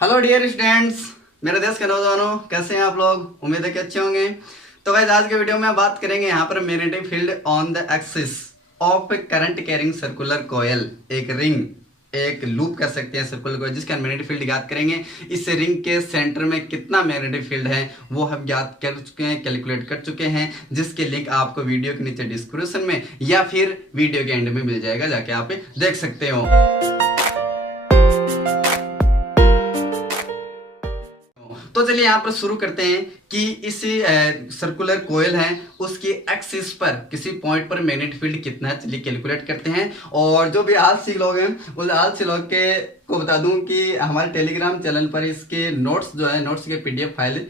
Hello dear students, मेरे देश के नौजवानों, कैसे हैं आप लोग। उम्मीद है कि अच्छे होंगे। तो गाइस, आज के वीडियो में बात करेंगे यहाँ पर magnetic field on the axis of current carrying circular coil. एक रिंग, एक लूप कह सकते हैं सर्कुलर कॉयल, जिसका मैग्नेटिक फील्ड ज्ञात करेंगे। इस रिंग के सेंटर में कितना मैग्नेटिक फील्ड है वो हम ज्ञात कर चुके हैं, कैलकुलेट कर चुके हैं, जिसके लिंक आपको वीडियो के नीचे डिस्क्रिप्शन में या फिर वीडियो के एंड में मिल जाएगा, जाके आप देख सकते हो। तो चलिए यहाँ पर शुरू करते हैं कि इस सर्कुलर कोयल है उसकी एक्सिस पर किसी पॉइंट पर मैग्नेटिक फील्ड कितना है, चलिए कैलकुलेट करते हैं। और जो भी आलसी लोग हैं उन आलसी लोग के को बता दूं कि हमारे टेलीग्राम चैनल पर इसके नोट्स जो है, नोट्स के पीडीएफ फाइल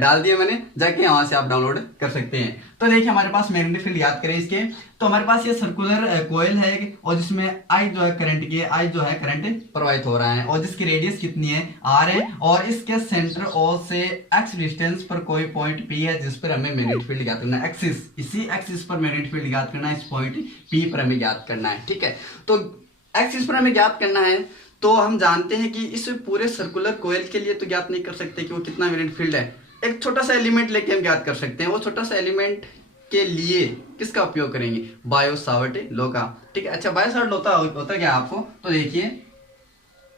डाल दिए मैंने, जाके वहां से आप डाउनलोड कर सकते हैं। तो देखिए हमारे पास मैग्नेटिक फील्ड याद करें इसके, तो हमारे पास ये सर्कुलर कोयल है और जिसमें आई जो है करंट की, आई जो है करंट प्रवाहित हो रहा है और जिसकी रेडियस कितनी है, आर है। और इसके सेंटर ओ से एक्स डिस्टेंस पर कोई पॉइंट पी है जिस पर हमें मैग्नेटिक फील्ड ज्ञात करना है। एक्सिस, इसी एक्सिस पर मैग्नेटिक फील्ड ज्ञात करना है, इस पॉइंट पी पर हमें ज्ञात करना है। ठीक है, तो एक्सिस पर हमें ज्ञात करना है। तो हम जानते हैं कि इस पूरे सर्कुलर कोयल के लिए तो ज्ञात नहीं कर सकते कि वो कितना मैग्नेटिक फील्ड है। एक छोटा सा एलिमेंट लेके हम ज्ञात कर सकते हैं। वो छोटा सा एलिमेंट के लिए किसका उपयोग करेंगे? बायो सावर्ट लॉ का। ठीक है, अच्छा बायो सावर्ट होता क्या आपको, तो देखिए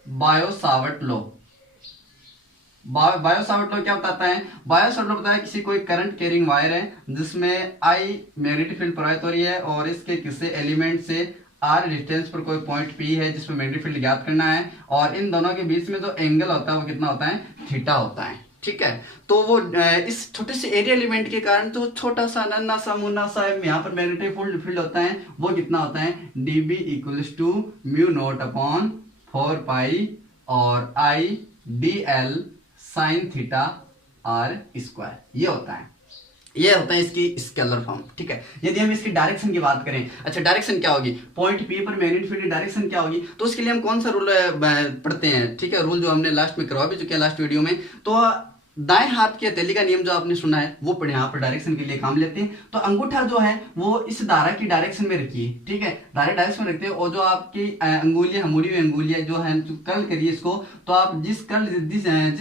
Biot Savart law, Biot Savart law क्या बताता है? बायो सावर्ट लॉ बताता है किसी कोई करंट कैरिंग वायर है जिसमें आई मैग्नेटिक फील्ड प्रवाहित हो रही है और इसके किसी एलिमेंट से आर डिस्टेंस पर कोई पॉइंट पी है जिसमें मैग्नेटिक फील्ड ज्ञात करना है, और इन दोनों के बीच में जो एंगल होता है वो कितना होता है? थीटा होता है। ठीक है, तो वो इस छोटे से एरिया एलिमेंट के कारण तो छोटा सा नन्ना सा मुन्ना सा यहाँ पर मैग्नेटिक फील्ड होता है, वो कितना होता है? dB equals to mu naught upon 4 pi और I dl sine theta r square, ये होता है। ये होता है इसकी स्केलर फॉर्म। ठीक है, यदि हम इसकी डायरेक्शन की बात करें, अच्छा डायरेक्शन क्या होगी? पॉइंट पी पर मैग्नेटिक फील्ड की डायरेक्शन क्या होगी? तो उसके लिए हम कौन सा रूल पढ़ते हैं? ठीक है, रूल जो हमने लास्ट में करवा भी चुके हैं, लास्ट वीडियो में। तो दाएं हाथ के हथेली का नियम जो आपने सुना है वो पढ़े, यहाँ पर डायरेक्शन के लिए काम लेते हैं। तो अंगूठा जो है वो इस धारा की डायरेक्शन में रखिए। ठीक है, धारा डायरेक्शन में रखते हैं और जो आपकी अंगुलियां, मुड़ी हुई अंगुलियां जो है, कर्ल करिए इसको, तो आप जिस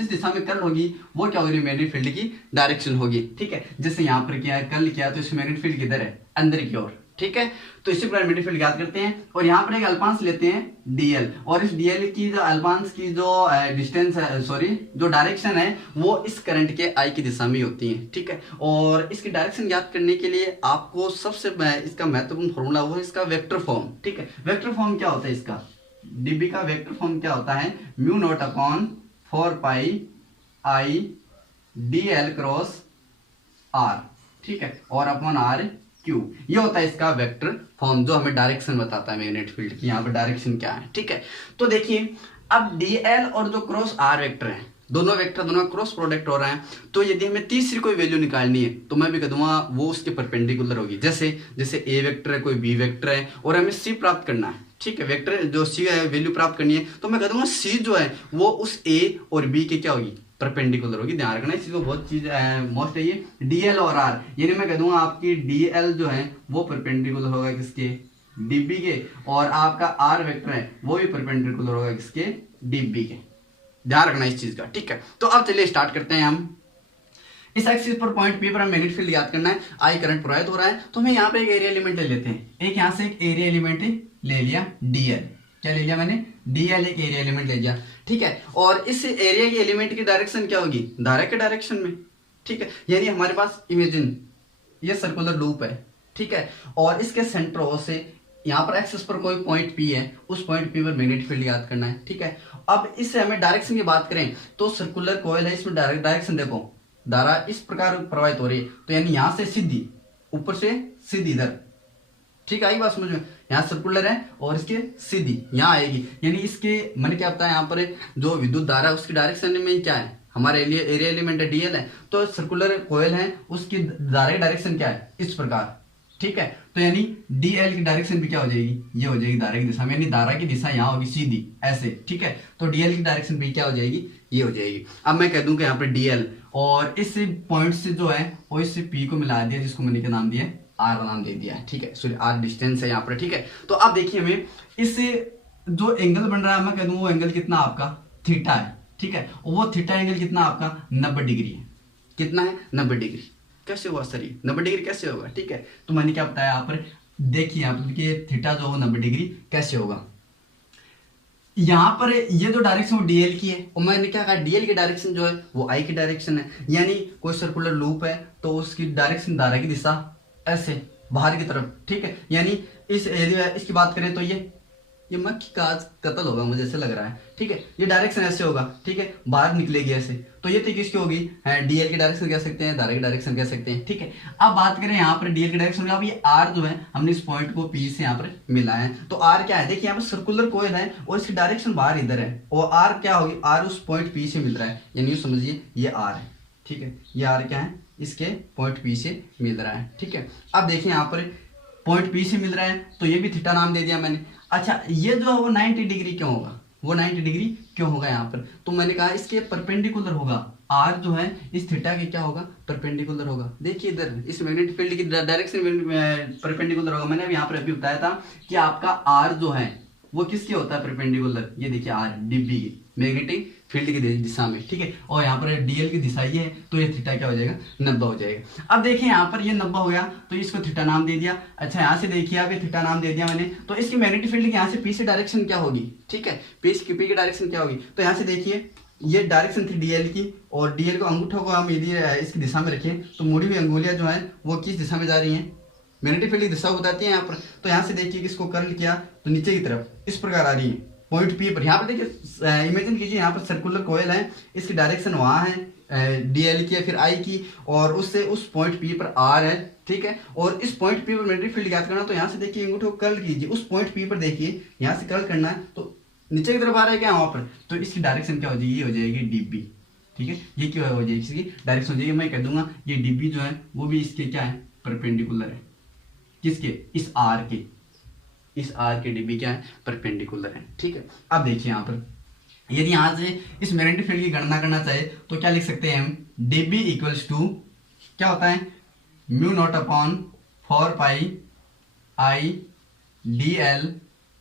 दिशा में कर्ल होगी वो क्या होगी? मैग्नेटिक फील्ड की डायरेक्शन होगी। ठीक है, जैसे यहाँ पर क्या है, कर्ल किया तो इस मैग्नेटिक फील्ड किधर है? अंदर की ओर। ठीक है, तो इसी प्रकार मैग्नेटिक फील्ड ज्ञात करते हैं। और यहाँ पर एक अल्पांश लेते हैं dl, और इस dl की जो अल्पांश की जो डिस्टेंस है, सॉरी जो डायरेक्शन है वो इस करंट के I की दिशा में होती है। ठीक है, और इसकी डायरेक्शन ज्ञात करने के लिए आपको सबसे इसका महत्वपूर्ण फॉर्मूला वो है इसका वेक्टर फॉर्म। ठीक है, वेक्टर फॉर्म क्या होता है इसका? dB का वेक्टर फॉर्म क्या होता है? म्यू नॉट अपॉन 4 पाई आई dl क्रॉस r। ठीक है, और अपॉन r क्यू, ये होता है इसका वेक्टर फॉर्म जो हमें डायरेक्शन बताता है मैग्नेटिक फील्ड की। यहाँ पर डायरेक्शन क्या है? ठीक है, तो देखिए अब dl और जो क्रॉस r वेक्टर है, दोनों वेक्टर, दोनों क्रॉस प्रोडक्ट हो रहा है। तो यदि हमें तीसरी कोई वैल्यू निकालनी है तो मैं भी कह दूंगा वो उसके परपेंडिकुलर होगी। जैसे a वेक्टर है, कोई b वेक्टर है और हमें c प्राप्त करना है। ठीक है, वेक्टर जो c है वैल्यू प्राप्त करनी है, तो मैं कह दूंगा c जो है वो उस a और b के क्या होगी? परपेंडिकुलर होगी। ध्यान रखना इस चीज को, बहुत चीज मोस्ट है ये dl और r, यानी मैं कह दूंगा आपकी dl जो है वो परपेंडिकुलर होगा किसके? db के, और आपका r वेक्टर है वो भी परपेंडिकुलर होगा किसके? db के। ध्यान रखना इस चीज का। ठीक है, तो अब चलिए स्टार्ट करते हैं। हम इस एक्सिस पर पॉइंट पी पर हम मैग्नेटिक फील्ड याद करना है, आई करंट प्रवाहित हो रहा है, तो हमें यहाँ पे एक एरिया एलिमेंट ले लेते हैं। एक यहाँ से एक एरिया एलिमेंट ले लिया dl, क्या ले लिया मैंने? dl एक एरिया एलिमेंट ले लिया। ठीक है, और इस एरिया के एलिमेंट की डायरेक्शन क्या होगी? धारा के डायरेक्शन में। ठीक है, यानी हमारे पास इमेजिन ये सर्कुलर लूप है। ठीक है, और इसके सेंटर ओ से यहाँ पर एक्सिस पर कोई पॉइंट पी है, उस पॉइंट पी पर मैग्नेटिक फील्ड याद करना है। ठीक है, अब इससे हमें डायरेक्शन की बात करें तो सर्कुलर कॉइल है, इसमें डायरेक्शन देखो, धारा इस प्रकार प्रवाहित हो रही है, तो यानी यहां से सीधी, ऊपर से सीधी इधर। ठीक आई बात समझ में? यहाँ सर्कुलर है और इसके सीधी यहाँ आएगी, यानी इसके मन क्या होता है, यहाँ पर जो विद्युत धारा है उसकी डायरेक्शन में क्या है? हमारे एरिया एलिमेंट है dl है, तो सर्कुलर कॉइल है उसकी धारा की डायरेक्शन क्या है? इस प्रकार। ठीक है, तो यानी dl की डायरेक्शन भी क्या हो जाएगी? ये हो जाएगी धारा की दिशा में, यानी धारा की दिशा यहाँ होगी सीधी ऐसे। ठीक है, तो dl की डायरेक्शन भी क्या हो जाएगी? ये हो जाएगी। अब मैं कह दूं कि यहाँ पर dl और इस पॉइंट से जो है वो इस p को मिला दिया, जिसको मैंने क्या नाम दिया? r नाम दे दिया है। ठीक है, सॉरी r डिस्टेंस है यहाँ पर। ठीक है, तो अब देखिए हमें इस जो एंगल बन रहा है, मैं कह दूं वो एंगल कितना आपका? थीटा है। ठीक है, और वो थीटा एंगल कितना आपका 90 डिग्री है। कितना है 90 डिग्री। कैसे हुआ सर ये 90 डिग्री कैसे होगा, ठीक है, तो मैंने क्या बताया यहाँ पर, देखिए यहाँ पर कि थीटा जो हो 90 डिग्री कैसे होगा। यहाँ पर ये जो डायरेक्शन वो डीएल की है, और मैंने क्या कहा डीएल की डायरेक्शन जो है वो आई की डायरेक्शन है, यानी कोई सर्कुलर लूप है तो उसकी डायरेक्शन धारा की दिशा ऐसे बाहर की तरफ, ठीक है, यानी इस एरिया इसकी बात करें तो ये मक्खी का आज कत्ल होगा मुझे ऐसे लग रहा है, ठीक है, ये डायरेक्शन ऐसे होगा, ठीक है, बाहर निकलेगी ऐसे, तो ये तो किसकी होगी, डीएल की डायरेक्शन कह सकते हैं, धारा की डायरेक्शन कह सकते हैं, ठीक है। अब बात करें यहाँ पर डीएल की डायरेक्शन का, अब ये आर जो है हमने इस पॉइंट को पी से यहाँ पर मिला है, तो आर क्या है, देखिए यहाँ पर सर्कुलर कॉइल है और इसकी डायरेक्शन बाहर इधर है, और आर क्या होगी, आर उस पॉइंट पी से मिल रहा है, यानी समझिए ये आर है, ठीक है, ये आर क्या है, इसके पॉइंट पी से मिल रहा है, ठीक है। अब देखिए यहाँ पर पॉइंट पी से मिल रहा है तो ये भी थीटा नाम दे दिया मैंने। अच्छा, ये जो है वो 90 डिग्री क्यों होगा, वो 90 डिग्री क्यों होगा यहाँ पर, तो मैंने कहा इसके परपेंडिकुलर होगा, आर जो है इस थीटा के क्या होगा, परपेंडिकुलर होगा। देखिए इधर इस मैग्नेटिक फील्ड की डायरेक्शन परपेंडिकुलर होगा। मैंने यहाँ पर अभी बताया था कि आपका आर जो है वो किसके होता है परपेंडिकुलर, ये देखिए आर डीबी मैग्नेटिक फील्ड की दिशा में, ठीक है, और यहाँ पर डीएल की दिशा ये है, तो ये थीटा क्या हो जाएगा 90 हो जाएगा। अब देखिए यहाँ पर ये 90 हो गया तो इसको थीटा नाम दे दिया। अच्छा, यहाँ से देखिए अब ये थीटा नाम दे दिया मैंने, तो इसकी मैग्नेटिक फील्ड की यहाँ से पी से डायरेक्शन क्या होगी, ठीक है, पी की डायरेक्शन क्या होगी, तो यहाँ से देखिए ये डायरेक्शन थी डीएल की, और डीएल को अंगूठों को हम यदि इसकी दिशा में रखें तो मुड़ी हुई अंगुलियां जो है वो किस दिशा में जा रही हैं, मैग्नेटिक फील्ड की दिशा बताती है यहाँ पर। तो यहाँ से देखिए किसको कर्ल किया तो नीचे की तरफ इस प्रकार आ रही है पॉइंट पी पर। यहाँ पर देखिए इमेजिन कीजिए यहाँ पर सर्कुलर कॉइल है, इसकी डायरेक्शन वहाँ है डीएल की या फिर आई की, और उससे उस पॉइंट पी पर आर है, ठीक है, और इस पॉइंट पी पर मैग्नेटिक फील्ड ज्ञात करना, तो यहाँ से देखिए अंगूठे को कर्ल कीजिए उस पॉइंट पी पर, देखिए यहाँ से कर्ल करना है तो नीचे की तरफ आ रहा है क्या वहाँ पर, तो इसकी डायरेक्शन क्या हो जाएगी, ये हो जाएगी डीबी, ठीक है, ये क्या हो जाएगी, इसकी डायरेक्शन हो जाएगी, मैं कह दूंगा ये डीबी जो है वो भी इसके क्या है परपेंडिकुलर है, किसके, इस आर के, इस आर के डीबी क्या है परपेंडिकुलर है, ठीक है। अब देखिए यहाँ पर यदि यहाँ से इस मैग्नेटिक फील्ड की गणना करना चाहे तो क्या लिख सकते हैं हम, डीबी इक्वल्स टू क्या होता है mu naught upon 4 pi I D L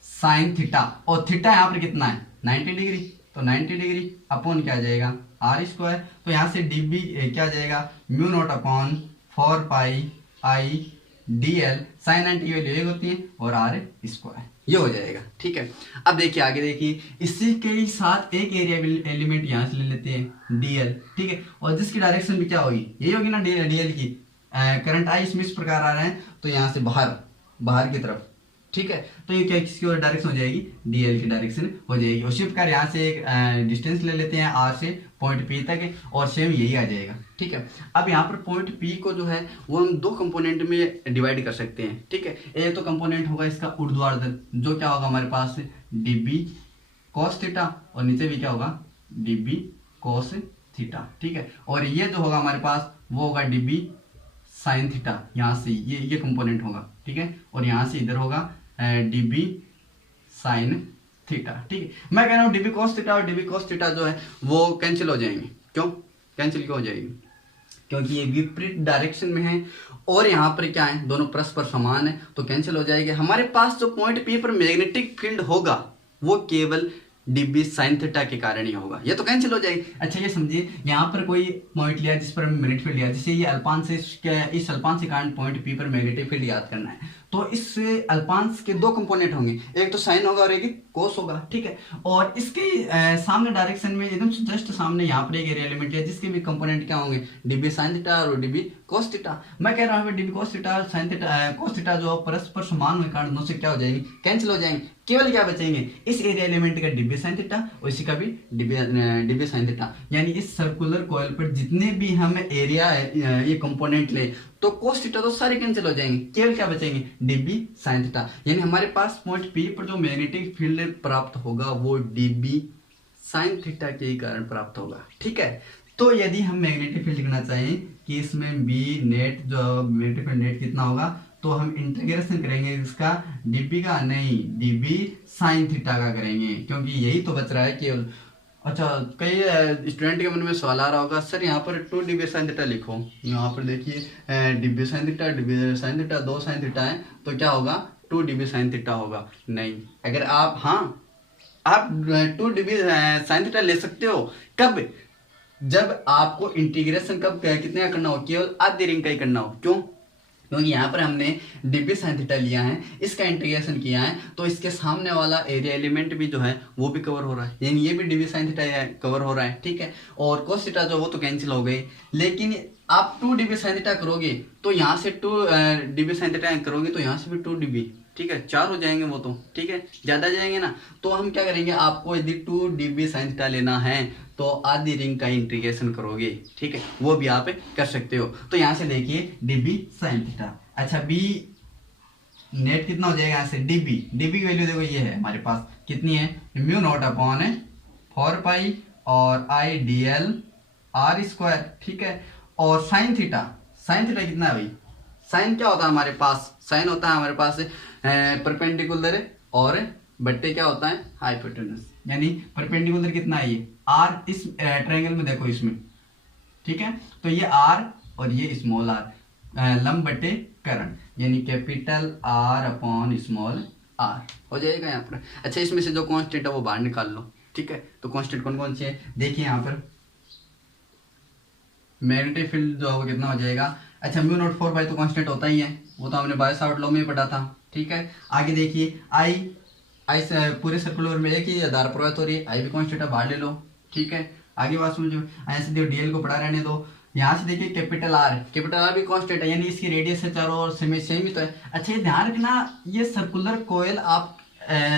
sine theta, और थीटा यहाँ पर कितना है 90 डिग्री, तो 90 डिग्री अपॉन क्या आ जाएगा आर स्क्वायर, तो यहाँ से डीबी क्या आ जाएगा mu naught upon 4 pi I D L sine 90 की वैल्यू एक होती है और आर स्क्वायर, ये हो जाएगा, ठीक है। अब देखिए आगे देखिए इसी के साथ एक एरिया एलिमेंट यहाँ से ले लेते हैं डीएल, ठीक है, और जिसकी डायरेक्शन भी क्या होगी यही होगी ना डीएल की, करंट आई इसमें इस प्रकार आ रहा है तो यहाँ से बाहर की तरफ, ठीक है, तो ये क्या किसकी और डायरेक्शन हो जाएगी डीएल की डायरेक्शन हो जाएगी। उसी प्रकार यहाँ से एक डिस्टेंस ले लेते हैं आर से पॉइंट पी तक, और सेम यही आ जाएगा, ठीक है। अब यहाँ पर पॉइंट पी को जो है वो हम दो कंपोनेंट में डिवाइड कर सकते हैं, ठीक है। एक तो कंपोनेंट होगा इसका ऊर्ध्वाधर, जो क्या होगा हमारे पास डीबी कॉस थीटा, और नीचे भी क्या होगा डीबी कॉस थीटा, ठीक है, और ये जो होगा हमारे पास वो होगा डीबी साइन थीटा, यहाँ से ये कंपोनेंट होगा, ठीक है, और यहाँ से इधर होगा डीबी साइन थीटा, ठीक है। मैं कह रहा हूँ डीबी कॉस थीटा और डीबी कॉस थीटा जो है वो कैंसिल हो जाएंगे, क्यों कैंसिल क्यों हो जाएंगे, क्योंकि ये विपरीत डायरेक्शन में है और यहाँ पर क्या है दोनों परस्पर समान है, तो कैंसिल हो जाएंगे। हमारे पास जो पॉइंट पी पर मैग्नेटिक फील्ड होगा वो केवल डीबी साइन थीटा के कारण ही होगा, ये तो कैंसिल हो जाएगी। अच्छा, ये समझिए यहाँ पर कोई पॉइंट लिया जिस पर मैग्नेटिक फील्ड लिया, जैसे ये अल्पांश से इस अल्पांश के कारण पॉइंट पी पर मैग्नेटिक फील्ड याद करना है, तो इस अल्पांश के दो कंपोनेंट होंगे, एक तो साइन होगा और एक कोस होगा, ठीक है, और इसके सामने डायरेक्शन में एकदम जस्ट सामने यहाँ पर एक एरिया एलिमेंट है जिसके भी कंपोनेंट क्या होंगे डीबी साइन थीटा और डीबी कोस थीटा। मैं कह रहा हूँ डीबी कोस थीटा और साइन थीटा कोस थीटा जो परस्पर समान होने के कारण दोनों से क्या हो जाएंगे कैंसिल हो जाएंगे, केवल क्या बचेंगे इस एरिया एलिमेंट का डीबी साइन थीटा और इसी का भी डीबी साइन थीटा, यानी इस सर्कुलर कॉइल पर जितने भी हम एरिया ये कंपोनेंट ले तो कोस थीटा तो सारे कैंसिल हो जाएंगे, केवल क्या बचेंगे डीबी साइन थीटा, यानी हमारे पास पॉइंट पी पर जो मैग्नेटिक फील्ड प्राप्त होगा वो डीबी साइन थीटा के कारण प्राप्त होगा, ठीक है। तो यदि हम मैग्नेटिक फील्ड लिखना चाहें कि इसमें बी नेट जो मैग्नेटिक फील्ड नेट कितना होगा, तो हम इंटीग्रेशन करेंगे इसका डीबी का नहीं डीबी साइन थीटा का करेंगे, क्योंकि यही तो बच रहा है केवल। अच्छा, कई स्टूडेंट के मन में सवाल आ रहा होगा सर यहाँ पर 2 डीबी साइन थीटा लिखो, यहाँ पर देखिए dB sine theta dB sine theta 2 sine theta है तो क्या होगा 2 डीबी साइन थीटा होगा। नहीं, अगर आप हाँ आप 2 dB साइन थीटा ले सकते हो। कब? जब आपको इंटीग्रेशन कब कितने का करना हो, केवल आधी रिंग का ही करना हो। क्यों? क्योंकि यहाँ पर हमने डीबी साइन थीटा लिया है, इसका इंटीग्रेशन किया है, तो इसके सामने वाला एरिया एलिमेंट भी जो है वो भी कवर हो रहा है, यानी ये भी डीबी साइन थीटा कवर हो रहा है। ठीक है, और कोस थीटा जो वो तो कैंसिल हो गई, लेकिन आप 2 dB साइन थीटा करोगे तो यहाँ से 2 dB साइन थीटा करोगे तो यहाँ से भी 2 dB, ठीक है, 4 हो जाएंगे वो तो, ठीक है, ज्यादा जाएंगे ना। तो हम क्या करेंगे, आपको यदि 2 dB साइन थीटा लेना है तो आधी रिंग का इंटीग्रेशन करोगे, ठीक है, वो भी आप कर सकते हो। तो यहाँ से देखिए dB साइन थीटा, अच्छा बी नेट कितना हो जाएगा यहाँ से, डीबी की वैल्यू देखो ये है हमारे पास, कितनी है, म्यू नॉट अपॉन 4 पाई और I D L R square, ठीक है। और साइन थीटा कितना है भाई, साइन क्या होता है हमारे पास, साइन होता है हमारे पास परपेंडिकुलर और बट्टे क्या होता है हाइपोटेन्यूस, यानी परपेंडिकुलर कितना है ये आर, इस ट्रायंगल में देखो इसमें, ठीक है, तो ये आर और ये स्मॉल आर, लंब बटे करण, यानी capital r upon small r हो जाएगा यहाँ पर। अच्छा इसमें से जो कांस्टेंट है वो बाहर निकाल लो, ठीक है। तो कांस्टेंट कौन कौन से है, देखिए यहाँ पर मैग्नेटिक फील्ड जो है वो कितना हो जाएगा, अच्छा म्यू नॉट 4 पाई तो कांस्टेंट होता ही है, वो तो हमने बायो-सावर्ट लॉ में पढ़ा था, ठीक है। आगे देखिए आई से पूरे सर्कुलर में एक ही आधार प्रभावित हो रही है, आई भी कांस्टेंट है, बाहर ले लो, ठीक है। आगे बात समझो, ऐसे देखो डीएल को पढ़ा रहने दो, यहाँ से देखिए कैपिटल आर भी कांस्टेंट है, यानी इसकी रेडियस है चारों ओर सेम ही तो है। अच्छा ये ध्यान रखना, ये सर्कुलर कोयल आप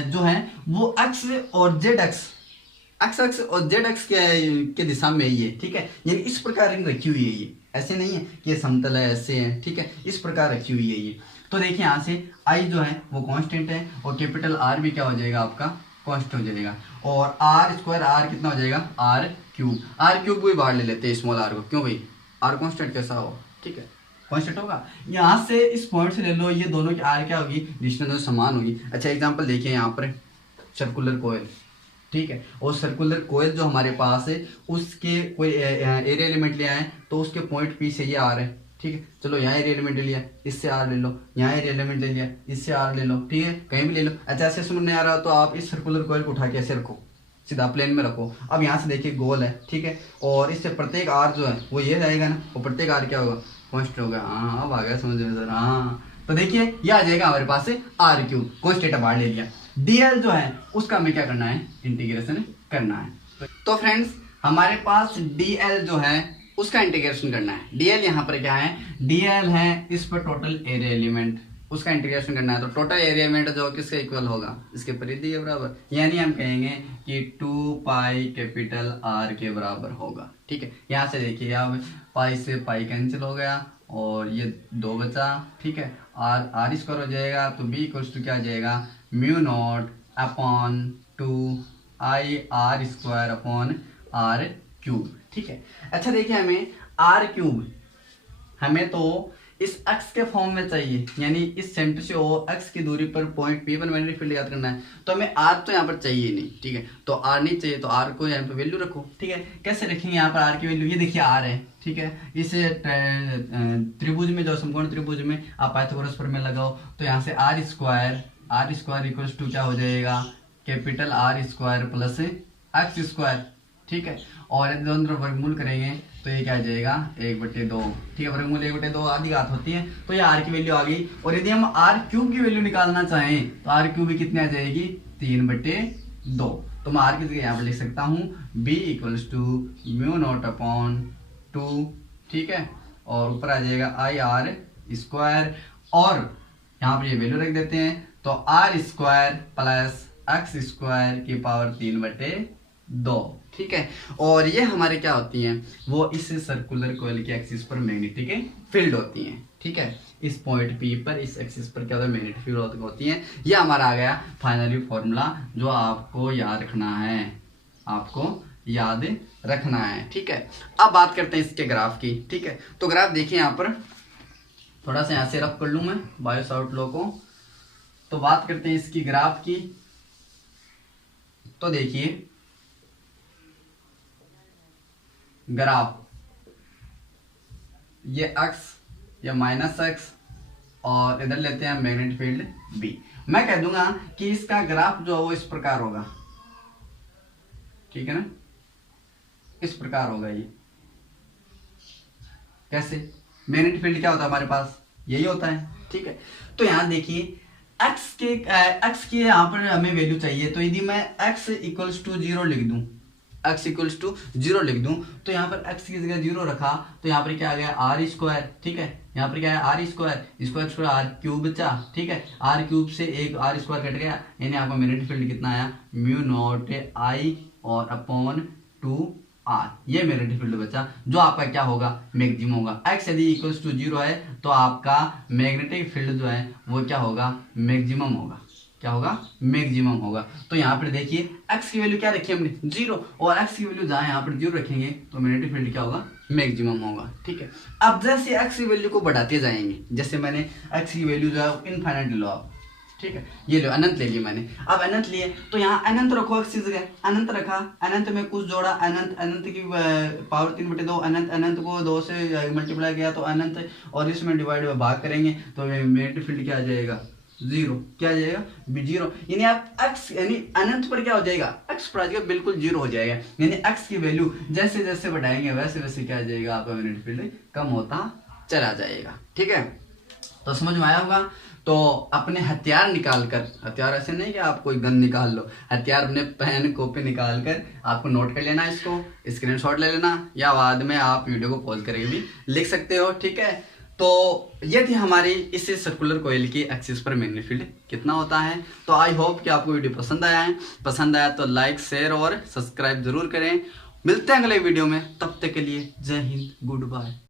जो है वो अक्ष और जेड अक्ष और जेड अक्ष के दिशा में ही है, ठीक है, यानी इस प्रकार रिंग रखी हुई है ये, ऐसे नहीं है कि ये समतल है ऐसे है, ठीक है, इस प्रकार रखी हुई है ये। तो देखिए यहाँ से आई जो है वो कांस्टेंट है और कैपिटल आर भी क्या हो जाएगा आपका कांस्टेंट हो जाएगा, और आर स्क्वायर आर कितना हो जाएगा आर क्यूब भी बाहर ले लेते हैं स्मॉल आर को, क्यों भाई आर कांस्टेंट कैसा हो, ठीक है, कांस्टेंट होगा। यहाँ से इस पॉइंट से ले लो, ये दोनों की आर क्या होगी, डिस्टेंस समान होगी। अच्छा एग्जाम्पल देखिए यहाँ पर सर्कुलर कोयल, ठीक है, और सर्कुलर कोयल जो हमारे पास है उसके कोई एरिया एलिमेंट लिया है तो उसके पॉइंट पी से ये आर है, ठीक है, चलो यहाँ एरिया एलिमेंट ले लिया, इससे आर ले लो, यहाँ एरिया एलिमेंट ले लिया, इससे आर ले लो, ठीक है, कहीं भी ले लो। अच्छा ऐसे समझ नहीं आ रहा तो आप इस सर्कुलर कोयल को उठा के ऐसे रखो, सीधा प्लेन में रखो। अब यहाँ से देखिए गोल है, ठीक है, और इससे प्रत्येक आर जो है वो ये रहेगा ना, और प्रत्येक आर क्या होगा कॉन्स्टेंट होगा। हाँ अब आ गया समझ में सर, हाँ तो देखिए ये आ जाएगा हमारे पास से आर क्यूब, कॉन्स्टेंट बाहर ले लिया। डीएल जो है उसका हमें क्या करना है, इंटीग्रेशन करना है। तो फ्रेंड्स हमारे पास डीएल जो है उसका इंटीग्रेशन करना है। डीएल यहाँ पर क्या है, डीएल है इस पर टोटल एरिया एलिमेंट, उसका इंटीग्रेशन करना है। तो टोटल एरिया एलिमेंट जो किसके इक्वल होगा, इसके परिधि के बराबर, यानी हम कहेंगे कि 2 पाई कैपिटल आर के बराबर होगा, ठीक है। यहाँ से देखिए अब पाई से पाई कैंसिल हो गया और ये 2 बचा, ठीक है, आर स्क्वायर हो जाएगा, तो बी इक्वल्स टू क्या आ जाएगा mu naught upon 2 I r square upon r cube, ठीक है। अच्छा देखिए हमें आर क्यूब हमें तो इस अक्ष के फॉर्म में चाहिए, यानी इस सेंटर से ओ अक्ष की दूरी पर पॉइंट पी पर मैग्नेटिक फील्ड याद करना है, तो हमें आर तो यहाँ पर चाहिए नहीं, ठीक है, तो आर नहीं चाहिए तो आर को यहाँ पे वैल्यू रखो, ठीक है। कैसे रखेंगे यहाँ पर आर की वैल्यू, ये देखिए आर है, ठीक है, इस त्रिभुज में जो समकोण त्रिभुज में आप पाइथागोरस प्रमेय लगाओ, तो यहाँ से आर स्क्वायर इक्वल्स टू क्या हो जाएगा capital R square plus x square, ठीक है, और यदि दोनों तरफ वर्गमूल करेंगे तो ये क्या आ जाएगा 1/2, ठीक है, वर्गमूल 1/2 आधी घात होती है, तो ये आर की वैल्यू आ गई। और यदि हम आर क्यूब की वैल्यू निकालना चाहें तो आर क्यूब भी कितनी आ जाएगी 3/2, तो मैं आर की जगह यहाँ पर लिख सकता हूँ b equals to mu naught upon 2, ठीक है, और ऊपर आ जाएगा आई आर स्क्वायर, और यहाँ पर ये वैल्यू रख देते हैं, तो r square plus x square की पावर 3/2, ठीक है। और ये हमारे क्या होती हैं, वो इस सर्कुलर कोयल की एक्सिस पर मैग्नेटिक फील्ड होती हैं, ठीक है, इस पॉइंट पी पर इस एक्सिस पर क्या होता है मैग्नेटिक फील्ड होती हैं। ये हमारा आ गया फाइनली फॉर्मूला जो आपको याद रखना है, ठीक है। अब बात करते हैं इसके ग्राफ की, ठीक है। तो ग्राफ देखिए यहाँ पर थोड़ा सा यहाँ से रफ कर लूँ मैं बायो-सावर्ट लॉ को, तो बात करते हैं इसकी ग्राफ की। तो देखिए ग्राफ ये अक्स या माइनस एक्स और इधर लेते हैं मैग्नेटिक फील्ड बी। मैं कह दूंगा कि इसका ग्राफ जो है वो इस प्रकार होगा, ठीक है ना, इस प्रकार होगा ये। कैसे, मैग्नेटिक फील्ड क्या होता है हमारे पास, यही होता है। ठीक है, तो यहाँ देखिए एक्स की यहाँ पर हमें वैल्यू चाहिए, तो यदि मैं x इक्वल्स टू 0 लिख दूं, x इक्वल्स टू 0 लिख दूं, तो यहाँ पर x की जगह 0 रखा, तो यहाँ पर क्या आ गया आर स्क्वायर। ठीक है, यहाँ पर क्या है r square, square r cube बचा। ठीक है, आर क्यूब से एक आर स्क्वायर कट गया, यानी आपका मैग्नेटिक फील्ड कितना आया, म्यू नॉट आई और अपॉन 2r, ये मैग्नेटिक फील्ड बचा, जो आपका क्या होगा, मैक्सिमम होगा। x यदि इक्वल्स टू 0 है तो आपका मैग्नेटिक फील्ड जो है वो क्या होगा, मैक्सिमम होगा। क्या होगा, मैक्सिमम होगा। तो यहाँ पर देखिए x की वैल्यू क्या रखी हमने, 0, और x की वैल्यू जहाँ यहाँ पर 0 रखेंगे तो मैग्नेटिक फील्ड क्या होगा, मैक्सिमम होगा। ठीक है, अब जैसे x की वैल्यू को बढ़ाते जाएंगे, जैसे मैंने x की वैल्यू जो है इनफाइनाइट लो आप, ठीक है, ये लो अनंत ले लिए मैंने, अब अनंत लिए तो यहाँ अनंत रखो, x की जगह अनंत रखा, अनंत में कुछ जोड़ा, अनंत अनंत की पावर 3/2, अनंत अनंत को 2 से मल्टीप्लाई किया तो अनंत, और इसमें डिवाइड में भाग करेंगे तो मैग्नेटिक फील्ड क्या आ जाएगा, 0। क्या आ जाएगा, 0, यानी आप x यानी अनंत पर क्या हो जाएगा, x पर आ जाएगा, बिल्कुल 0 हो जाएगा, यानी x की वैल्यू जैसे जैसे बढ़ाएंगे वैसे वैसे क्या आ जाएगा, आपका मैग्नेटिक फील्ड कम होता चला जाएगा। ठीक है, तो समझ में आया होगा। तो अपने हथियार निकाल कर, हथियार ऐसे नहीं कि आप कोई गन निकाल लो, हथियार अपने पेन कॉपी निकाल कर आपको नोट कर लेना, इसको स्क्रीनशॉट ले लेना, या बाद में आप वीडियो को पॉज करके भी लिख सकते हो। ठीक है, तो ये थी हमारी इस सर्कुलर कॉइल की एक्सिस पर मैग्नेटिक फील्ड कितना होता है। तो आई होप कि आपको वीडियो पसंद आया है, पसंद आया तो लाइक शेयर और सब्सक्राइब जरूर करें। मिलते हैं अगले वीडियो में, तब तक के लिए जय हिंद, गुड बाय।